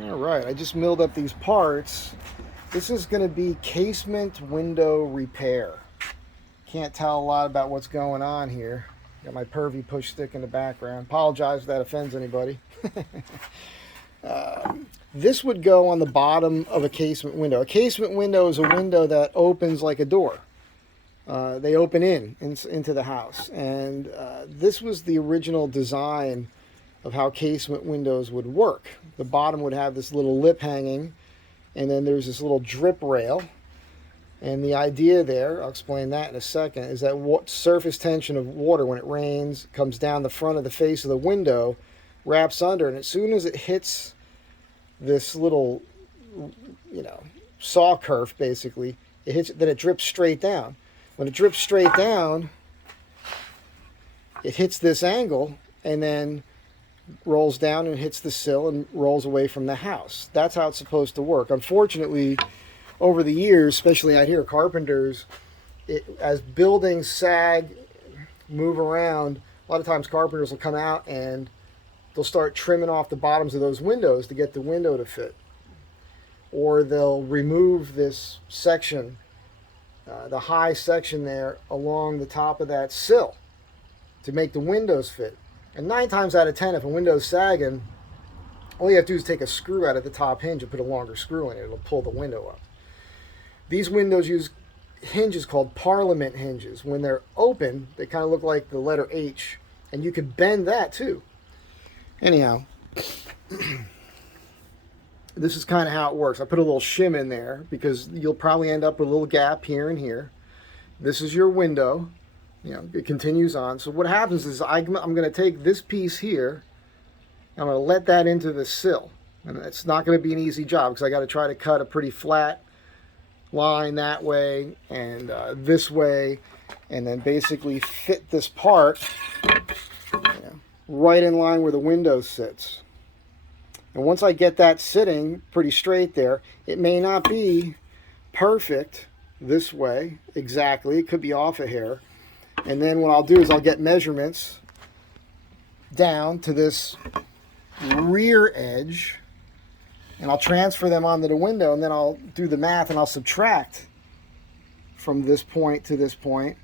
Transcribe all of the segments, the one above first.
All right, I just milled up these parts. This is going to be casement window repair. Can't tell a lot about what's going on here. Got my pervy push stick in the background. Apologize if that offends anybody. This would go on the bottom of a casement window. A casement window is a window that opens like a door. They open into the house. And this was the original design of how casement windows would work. The bottom would have this little lip hanging, and then there's this little drip rail. And the idea there, I'll explain that in a second, is that surface tension of water when it rains comes down the front of the face of the window, wraps under, and as soon as it hits this little, saw curve, basically, then it drips straight down. When it drips straight down, it hits this angle and then rolls down and hits the sill and rolls away from the house. That's how it's supposed to work. Unfortunately, over the years, especially out here, carpenters, as buildings sag, move around, a lot of times carpenters will come out and they'll start trimming off the bottoms of those windows to get the window to fit. Or they'll remove this section, the high section there, along the top of that sill to make the windows fit. And 9 times out of 10, if a window's sagging, all you have to do is take a screw out of the top hinge and put a longer screw in it. It'll pull the window up. These windows use hinges called Parliament hinges. When they're open, they kind of look like the letter H, and you can bend that too. Anyhow, this is kind of how it works. I put a little shim in there because you'll probably end up with a little gap here and here. This is your window. It continues on. So what happens is I'm going to take this piece here, I'm going to let that into the sill. And it's not going to be an easy job because I got to try to cut a pretty flat line that way and this way, and then basically fit this part right in line where the window sits. And once I get that sitting pretty straight there, it may not be perfect this way exactly. It could be off a hair. And then what I'll do is I'll get measurements down to this rear edge, and I'll transfer them onto the window, and then I'll do the math and I'll subtract from this point to this point.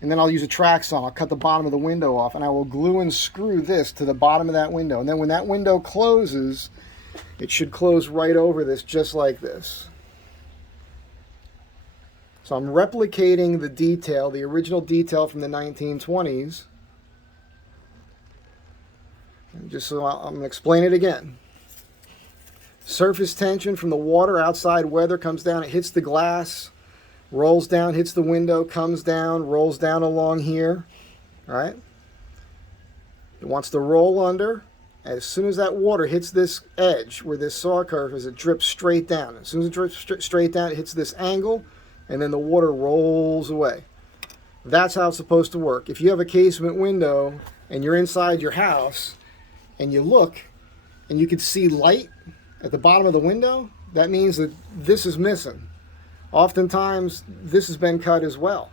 And then I'll use a track saw. I'll cut the bottom of the window off, and I will glue and screw this to the bottom of that window. And then when that window closes, it should close right over this, just like this. So I'm replicating the detail, the original detail from the 1920s. And just so I'm going to explain it again. Surface tension from the water, outside weather, comes down, it hits the glass, rolls down, hits the window, comes down, rolls down along here, right? It wants to roll under. As soon as that water hits this edge where this saw curve is, it drips straight down. As soon as it drips straight down, it hits this angle, and then the water rolls away. That's how it's supposed to work. If you have a casement window and you're inside your house and you look and you can see light at the bottom of the window, that means that this is missing. Oftentimes, this has been cut as well.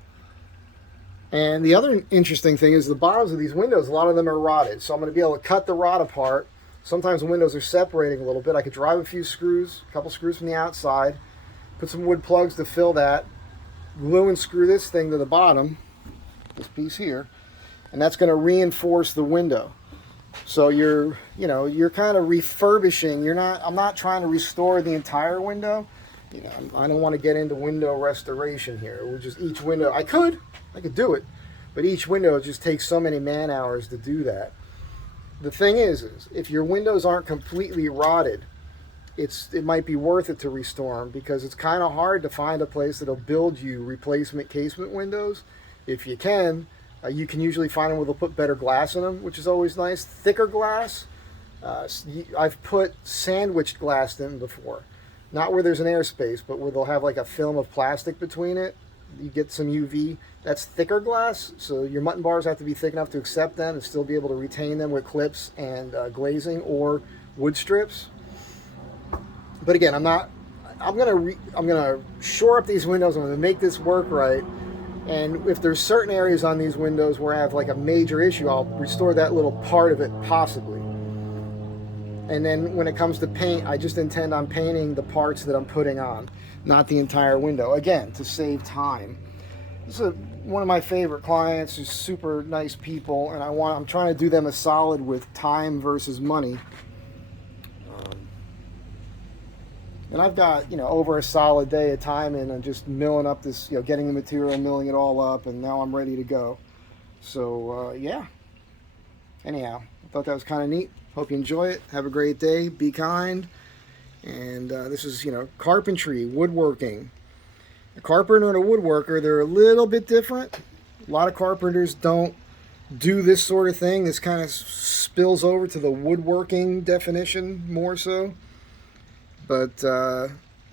And the other interesting thing is the bottoms of these windows, a lot of them are rotted. So I'm going to be able to cut the rod apart. Sometimes the windows are separating a little bit. I could drive a few screws, a couple screws from the outside, put some wood plugs to fill that, glue and screw this thing to the bottom, this piece here, and that's going to reinforce the window. So you're kind of refurbishing. I'm not trying to restore the entire window. I don't want to get into window restoration here. We'll just each window. I could do it, but each window just takes so many man hours to do that. The thing is if your windows aren't completely rotted, it might be worth it to restore them, because it's kind of hard to find a place that'll build you replacement casement windows. If you can usually find them where they'll put better glass in them, which is always nice. Thicker glass. I've put sandwiched glass in before. Not where there's an airspace, but where they'll have like a film of plastic between it. You get some UV. That's thicker glass, so your mutton bars have to be thick enough to accept them and still be able to retain them with clips and glazing or wood strips. But again, I'm gonna shore up these windows. I'm gonna make this work right. And if there's certain areas on these windows where I have like a major issue, I'll restore that little part of it possibly. And then when it comes to paint, I just intend on painting the parts that I'm putting on, not the entire window. Again, to save time. This is one of my favorite clients, who's super nice people, and I'm trying to do them a solid with time versus money. And I've got, over a solid day of time in and just milling up this, getting the material, milling it all up, and now I'm ready to go. So, yeah. Anyhow, I thought that was kind of neat. Hope you enjoy it. Have a great day. Be kind. And this is, carpentry, woodworking. A carpenter and a woodworker, they're a little bit different. A lot of carpenters don't do this sort of thing. This kind of spills over to the woodworking definition more so. But, I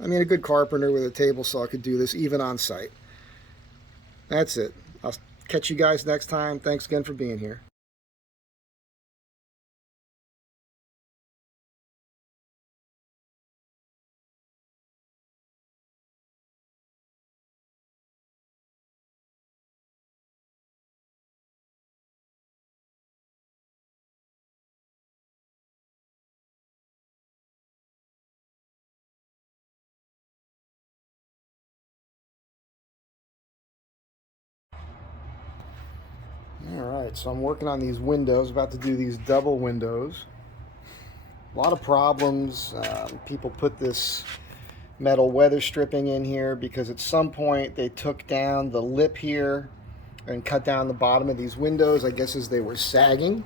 mean, a good carpenter with a table saw could do this even on site. That's it. I'll catch you guys next time. Thanks again for being here. Alright, so I'm working on these windows, about to do these double windows. A lot of problems. People put this metal weather stripping in here because at some point they took down the lip here and cut down the bottom of these windows, I guess as they were sagging.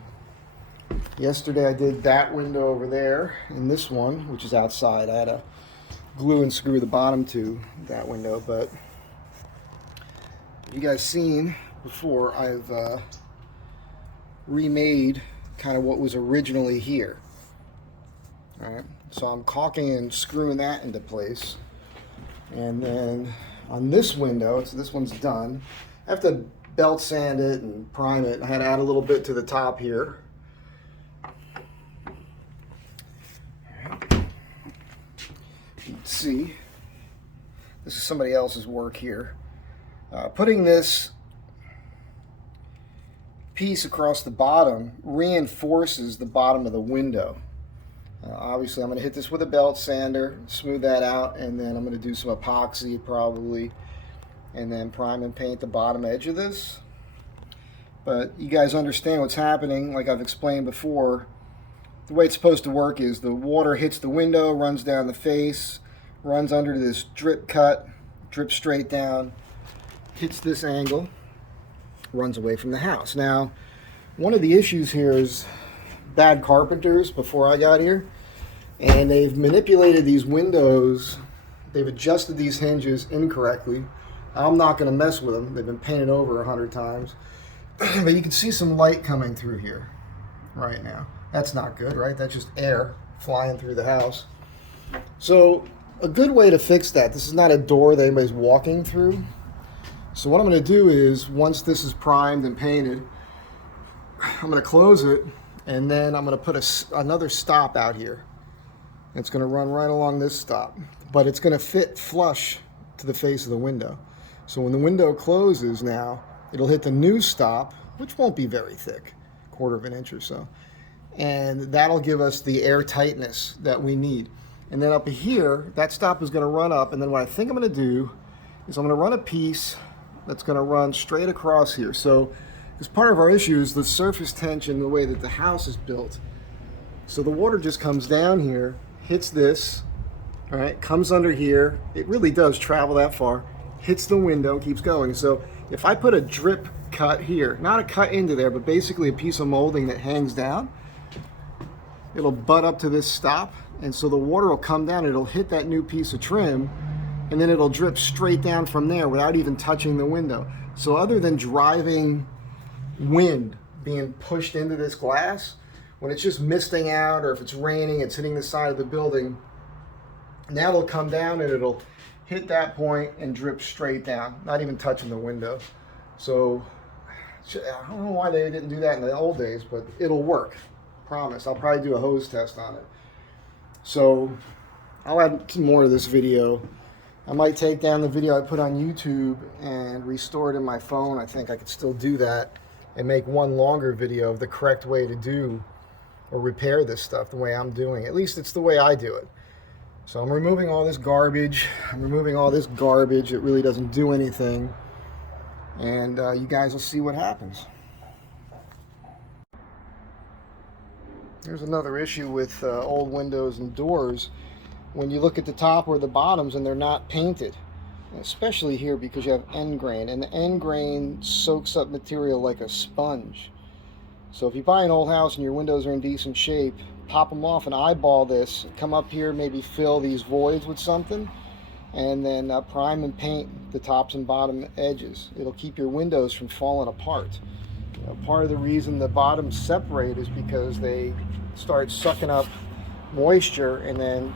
Yesterday I did that window over there, and this one, which is outside, I had to glue and screw the bottom to that window. But you guys seen before, I've remade kind of what was originally here. Alright, so I'm caulking and screwing that into place. And then on this window, so this one's done, I have to belt sand it and prime it. I had to add a little bit to the top here. You can see, this is somebody else's work here. Putting this piece across the bottom reinforces the bottom of the window. Obviously I'm going to hit this with a belt sander, smooth that out, and then I'm going to do some epoxy probably, and then prime and paint the bottom edge of this. But you guys understand what's happening, like I've explained before. The way it's supposed to work is the water hits the window, runs down the face, runs under this drip cut, drips straight down, hits this angle, runs away from the house. Now, one of the issues here is bad carpenters before I got here, and they've manipulated these windows. They've adjusted these hinges incorrectly. I'm not going to mess with them. They've been painted over 100 times. But you can see some light coming through here right now. That's not good, right? That's just air flying through the house. So a good way to fix that, this is not a door that anybody's walking through. So what I'm going to do is, once this is primed and painted, I'm going to close it, and then I'm going to put another stop out here. It's going to run right along this stop, but it's going to fit flush to the face of the window. So when the window closes now, it'll hit the new stop, which won't be very thick, 1/4 of an inch or so. And that'll give us the air tightness that we need. And then up here, that stop is going to run up, and then what I think I'm going to do is I'm going to run a piece that's going to run straight across here. So, because part of our issue is the surface tension, the way that the house is built. So the water just comes down here, hits this, all right, comes under here. It really does travel that far, hits the window, keeps going. So if I put a drip cut here, not a cut into there, but basically a piece of molding that hangs down, it'll butt up to this stop, and so the water will come down, it'll hit that new piece of trim, and then it'll drip straight down from there without even touching the window. So other than driving wind being pushed into this glass, when it's just misting out, or if it's raining, it's hitting the side of the building, now it'll come down and it'll hit that point and drip straight down, not even touching the window. So I don't know why they didn't do that in the old days, but it'll work. Promise. I'll probably do a hose test on it. So I'll add some more to this video. I might take down the video I put on YouTube and restore it in my phone. I think I could still do that and make one longer video of the correct way to do or repair this stuff the way I'm doing. At least it's the way I do it. So I'm removing all this garbage. I'm removing all this garbage. It really doesn't do anything. And you guys will see what happens. Here's another issue with old windows and doors. When you look at the top or the bottoms and they're not painted, especially here because you have end grain, and the end grain soaks up material like a sponge. So if you buy an old house and your windows are in decent shape, pop them off and eyeball this, come up here, maybe fill these voids with something, and then prime and paint the tops and bottom edges. It'll keep your windows from falling apart. Part of the reason the bottoms separate is because they start sucking up moisture and then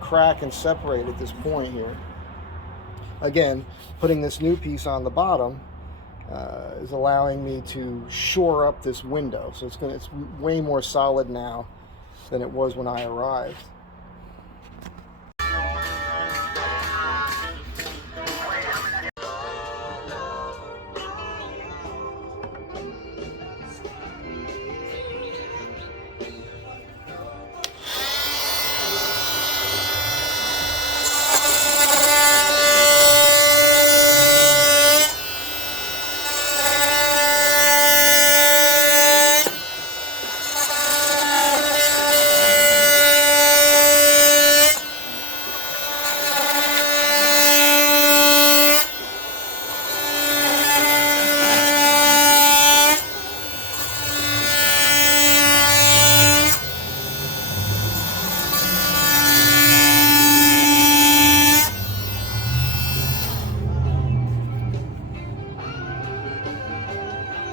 crack and separate at this point here. Again, putting this new piece on the bottom is allowing me to shore up this window, so it's way more solid now than it was when I arrived.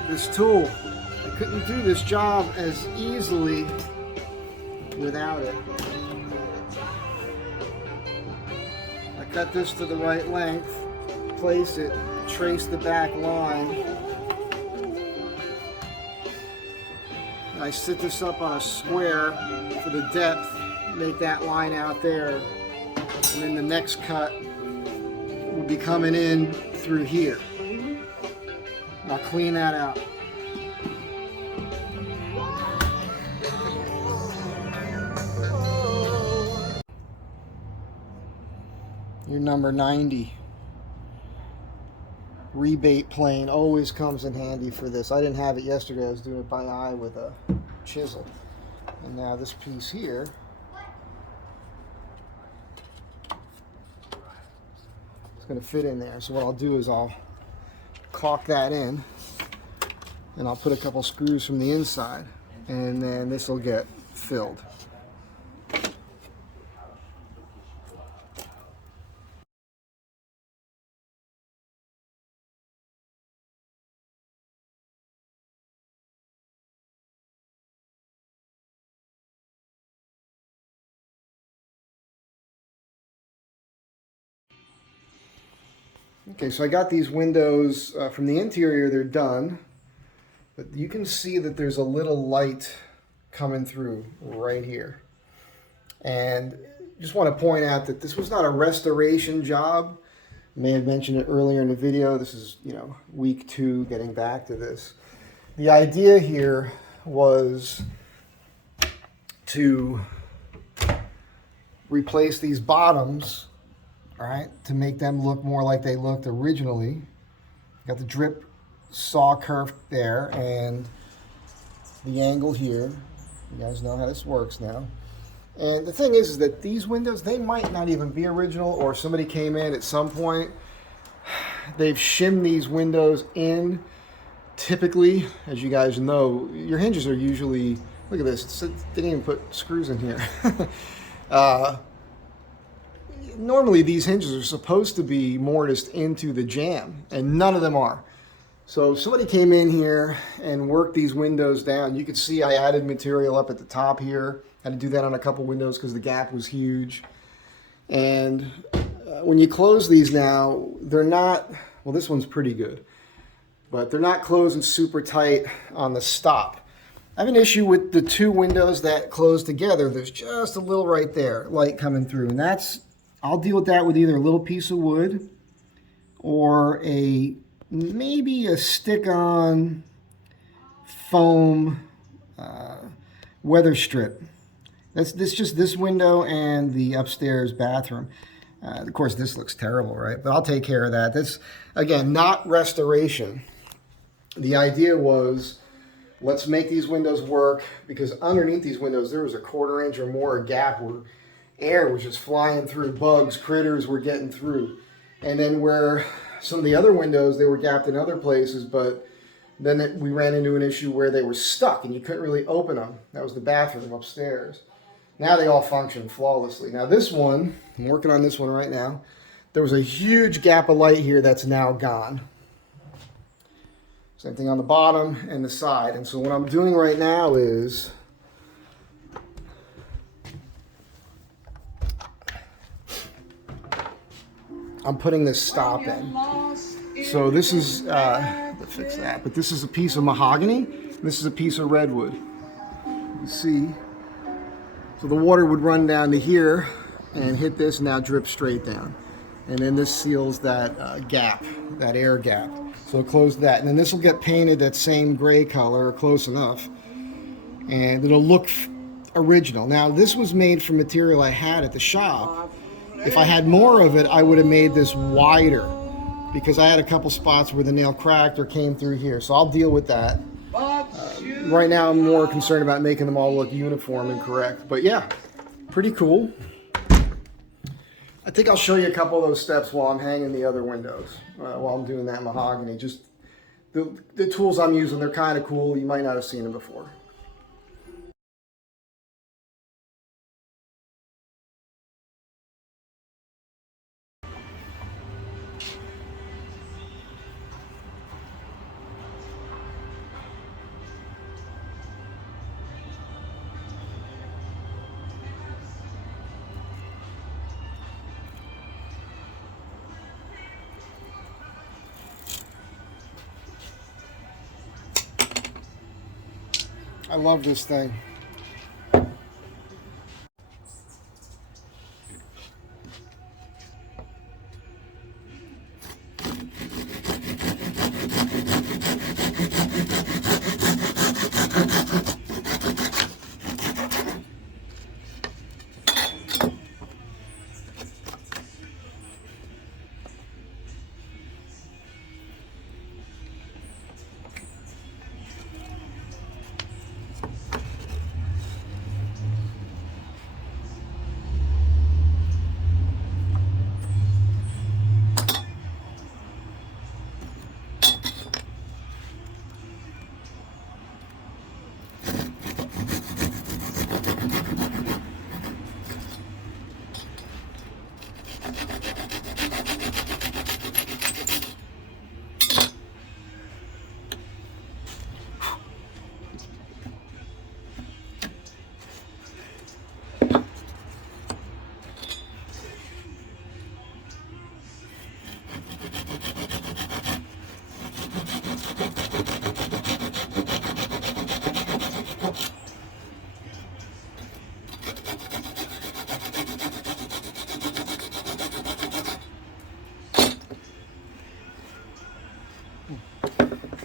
This tool, I couldn't do this job as easily without it. I cut this to the right length, place it, trace the back line. I sit this up on a square for the depth, make that line out there, and then the next cut will be coming in through here. I'll clean that out. Your number 90 rebate plane always comes in handy for this. I didn't have it yesterday. I was doing it by eye with a chisel. And now this piece here is going to fit in there. So what I'll do is I'll caulk that in, and I'll put a couple screws from the inside, and then this will get filled. Okay, so I got these windows from the interior, they're done, but you can see that there's a little light coming through right here. And just want to point out that this was not a restoration job. I may have mentioned it earlier in the video. This is, week 2, getting back to this. The idea here was to replace these bottoms, all right, to make them look more like they looked originally. Got the drip saw curve there and the angle here. You guys know how this works now. And the thing is that these windows, they might not even be original, or somebody came in at some point. They've shimmed these windows in. Typically, as you guys know, your hinges are usually, look at this, they didn't even put screws in here. Normally these hinges are supposed to be mortised into the jamb, and none of them are. So somebody came in here and worked these windows down. You can see I added material up at the top here. Had to do that on a couple windows because the gap was huge. And when you close these now, they're not, well, this one's pretty good, but they're not closing super tight on the stop. I have an issue with the 2 windows that close together. There's just a little right there, light coming through, and that's, I'll deal with that with either a little piece of wood or maybe a stick-on foam weather strip. That's just this window and the upstairs bathroom. Of course, this looks terrible, right? But I'll take care of that. This, again, not restoration. The idea was, let's make these windows work, because underneath these windows, there was a 1/4 inch or more gap where air was just flying through. Bugs, critters were getting through. And then where some of the other windows, they were gapped in other places, but then we ran into an issue where they were stuck and you couldn't really open them. That was the bathroom upstairs. Now they all function flawlessly. Now this one, I'm working on this one right now. There was a huge gap of light here that's now gone. Same thing on the bottom and the side. And so what I'm doing right now is I'm putting this stop in. So this is, let's fix that, but this is a piece of mahogany. This is a piece of redwood. You see, so the water would run down to here and hit this and now drip straight down. And then this seals that gap, that air gap. So close that. And then this will get painted that same gray color, or close enough. And it'll look original. Now this was made from material I had at the shop. If I had more of it, I would have made this wider, because I had a couple spots where the nail cracked or came through here. So I'll deal with that. Right now I'm more concerned about making them all look uniform and correct. But yeah, pretty cool. I think I'll show you a couple of those steps while I'm hanging the other windows, while I'm doing that mahogany. Just the tools I'm using, they're kind of cool. You might not have seen them before. I love this thing.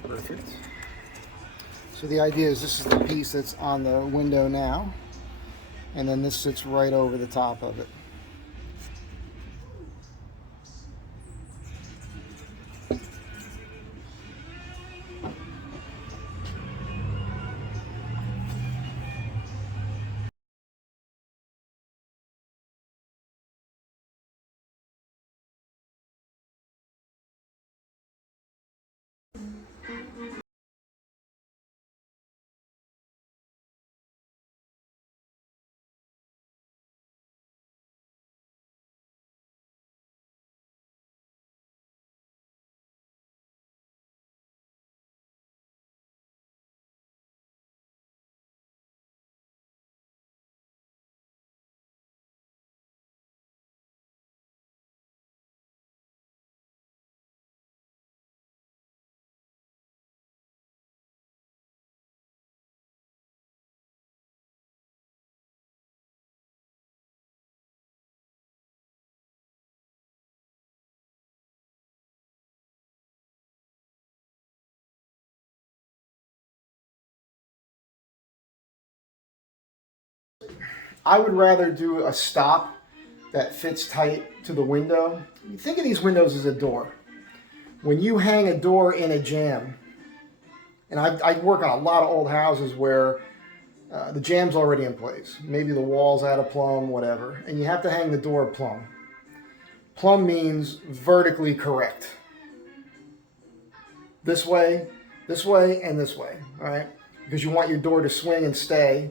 Perfect. So the idea is, this is the piece that's on the window now, and then this sits right over the top of it. I would rather do a stop that fits tight to the window. You think of these windows as a door. When you hang a door in a jamb, and I work on a lot of old houses where the jamb's already in place. Maybe the wall's out of plumb, whatever. And you have to hang the door plumb. Plumb means vertically correct. This way, and this way, all right? Because you want your door to swing and stay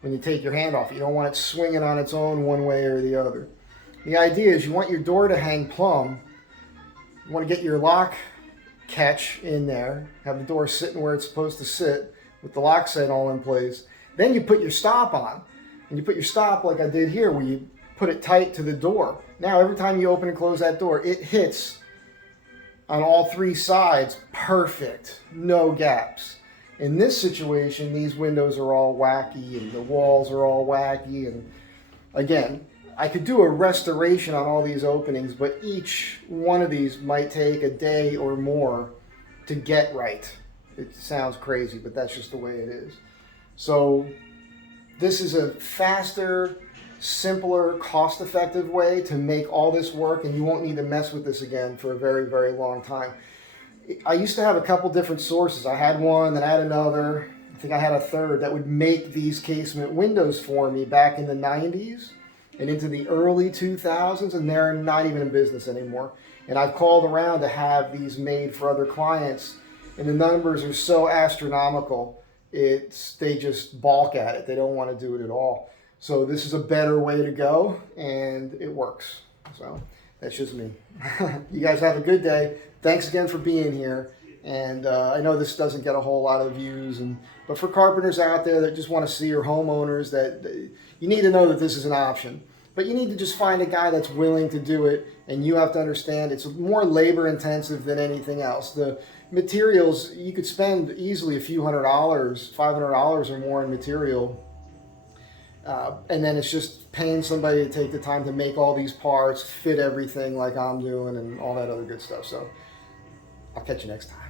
when you take your hand off. You don't want it swinging on its own one way or the other. The idea is you want your door to hang plumb. You want to get your lock catch in there, have the door sitting where it's supposed to sit with the lock set all in place. Then you put your stop on. And you put your stop like I did here, where you put it tight to the door. Now every time you open and close that door, it hits on all three sides perfect, no gaps. In this situation, these windows are all wacky and the walls are all wacky. And again, I could do a restoration on all these openings, but each one of these might take a day or more to get right. It sounds crazy, but that's just the way it is. So this is a faster, simpler, cost-effective way to make all this work, and you won't need to mess with this again for a very, very long time. I used to have a couple different sources. I had one, then I had another. I think I had a third that would make these casement windows for me back in the 90s and into the early 2000s, and they're not even in business anymore. And I've called around to have these made for other clients, and the numbers are so astronomical. They just balk at it. They don't want to do it at all. So this is a better way to go, and it works. So that's just me. You guys have a good day. Thanks again for being here. And I know this doesn't get a whole lot of views, but for carpenters out there that just want to see, or homeowners, that you need to know that this is an option. But you need to just find a guy that's willing to do it, and you have to understand it's more labor intensive than anything else. The materials, you could spend easily a few $100s, $500 or more in material, and then it's just paying somebody to take the time to make all these parts, fit everything like I'm doing, and all that other good stuff. So I'll catch you next time.